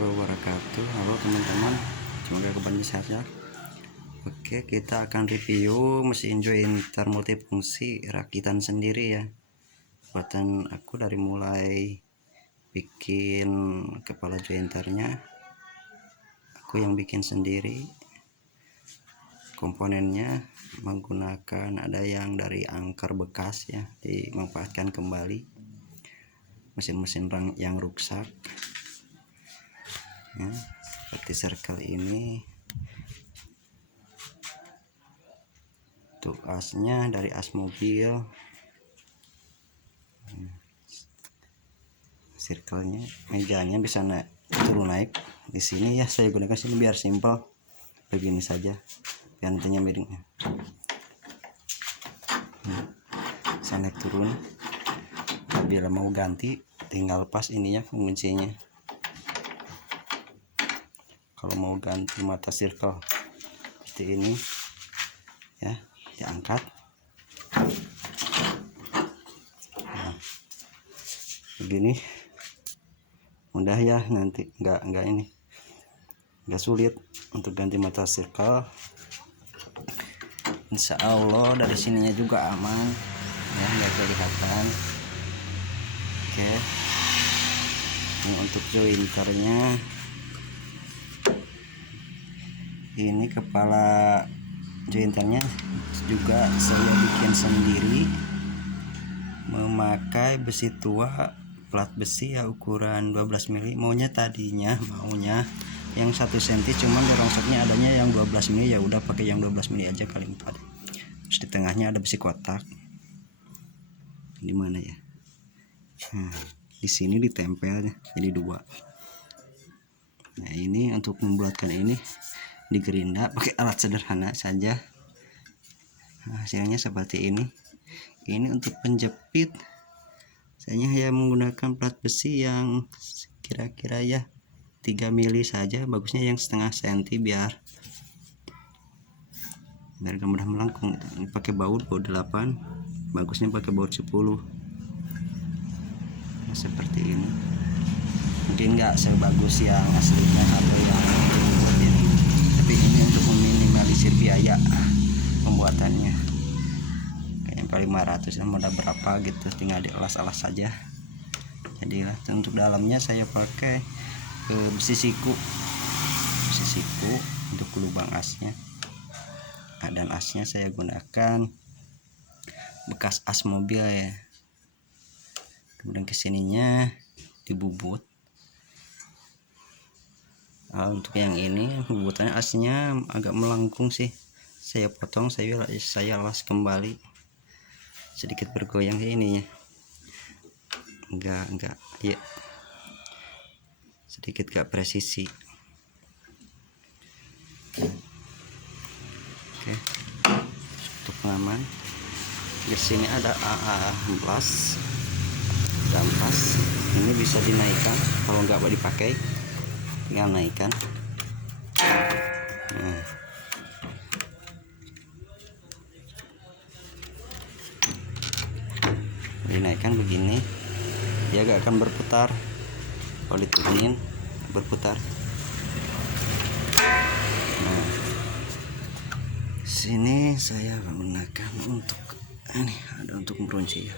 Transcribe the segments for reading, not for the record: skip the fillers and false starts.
warahmatullahi wabarakatuh. Halo teman-teman, semoga kebanyakan sehat ya. Oke, kita akan review mesin jointer multifungsi rakitan sendiri ya. Buatan aku dari mulai bikin kepala jointernya, aku yang bikin sendiri. Komponennya menggunakan ada yang dari angker bekas ya, dimanfaatkan kembali. Mesin-mesin yang rusak ya, seperti circle ini. Untuk asnya dari as mobil, circle-nya, mejanya bisa turun naik di sini ya. Saya gunakan sini biar simpel, begini saja, biar nantinya miringnya bisa naik turun. Bila mau ganti tinggal pas ininya penguncinya. Kalau mau ganti mata circle seperti ini ya, diangkat. Nah, begini mudah ya, nanti enggak sulit untuk ganti mata circle. Insya Allah dari sininya juga aman ya, nggak kelihatan. Oke, ini untuk jointernya. Ini kepala jointernya juga saya bikin sendiri, memakai besi tua, plat besi ya, ukuran 12 mili. Maunya yang 1 cm, cuman rongsoknya adanya yang 12 mili, ya udah pakai yang 12 mili aja kali 4. Terus di tengahnya ada besi kotak. Di mana ya? Nah, di sini ditempel jadi 2. Nah, ini untuk membuatkan ini digerinda pakai alat sederhana saja. Nah, hasilnya seperti ini. Ini untuk penjepit, saya hanya menggunakan plat besi yang kira-kira ya 3 mili saja. Bagusnya yang setengah senti biar gak mudah melengkung. Ini pakai baut 8, bagusnya pakai baut 10. Nah, seperti ini. Mungkin nggak sebagus yang aslinya atau yang ini, tapi ini untuk meminimalisir biaya pembuatannya. Kayak 500 modal berapa gitu, tinggal diolas-olas saja. Jadilah. Untuk dalamnya saya pakai besi siku untuk lubang asnya. Nah, dan asnya saya gunakan bekas as mobil ya. Kemudian kesininya dibubut. Nah, untuk yang ini bubutannya asnya agak melengkung sih, saya potong, saya las kembali, sedikit bergoyang ininya, enggak ya, sedikit gak presisi. Oke, untuk pengaman di sini ada amplas, ini bisa dinaikkan. Kalau nggak dipakai tinggal naikkan. Nah, dinaikkan begini, dia gak akan berputar. Kalau diturunin berputar. Nah, sini saya menggunakan untuk ini, ada untuk merunci ya.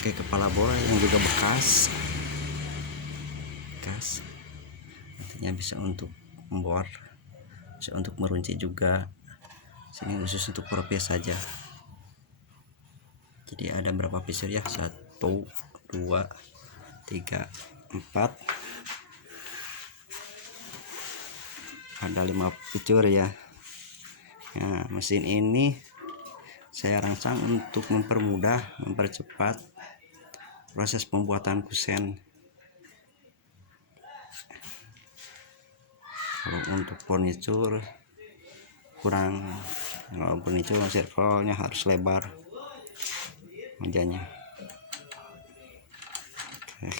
Oke, kepala bola yang juga bekas, nantinya bisa untuk membor, bisa untuk merunci juga. Sini khusus untuk propes saja. Jadi ada berapa pisau ya? 1, 2, 3, 4, ada 5 picur ya. Nah, mesin ini saya rangsang untuk mempercepat proses pembuatan kusen. Kalau untuk furniture kurang, kalau furniture circle-nya harus lebar mejanya. Oke.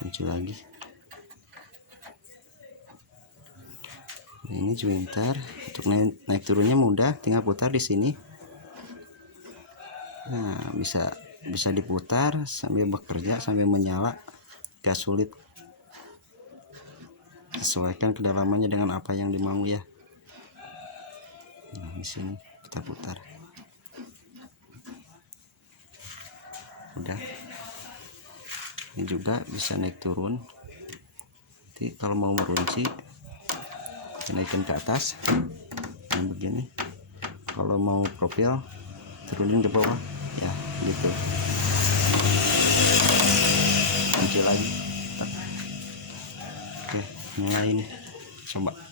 Kunci lagi. Ini jointer, untuk naik turunnya mudah, tinggal putar di sini. Nah, bisa diputar sambil bekerja, sambil menyala, gak sulit. Sesuaikan kedalamannya dengan apa yang dimau ya. Nah, di sini kita putar. Udah. Ini juga bisa naik turun. Nanti kalau mau merunci, naikin ke atas. Nah, begini. Kalau mau profil, turunin ke bawah. Ya, gitu. Kunci lagi. Oke, mulai ini. Coba.